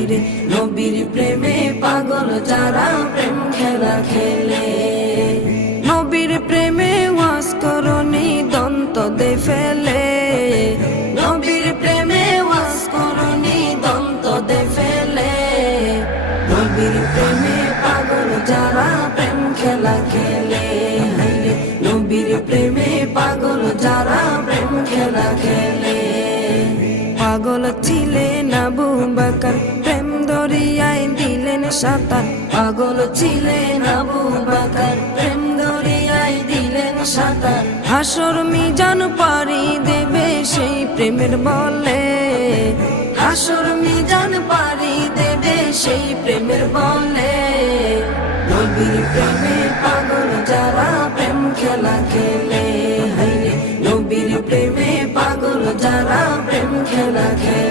হাইরে নবীর প্রেমে পাগল যারা প্রেম খেলা খেলে। নবীর প্রেমে ওয়াজ করনি দন্ত দে ফেলে, নবীর প্রেমে ওয়াজ করনি দন্ত দে ফেলে। নবীর প্রেমে পাগল যারা প্রেম খেলা খেলে, হাইরে নবীর প্রেমে পাগল যারা প্রেম খেলা খেলে। পাগল ছিলেন আবু বকর প্রেম দরিয়ায় দিলেন সাঁতার, পাগল ছিলেন আবু বকর প্রেম দরিয়ায় দিলেন সাঁতার। হাসর মিজান পারি দেবে সেই প্রেমের বলে, হাসর মিজান পারি দেবে সেই প্রেমের বলে। নবীর প্রেমে পাগল যারা প্রেম খেলা খেলে, হাইরে নবীর প্রেমে পাগল যারা প্রেম খেলা খেলে।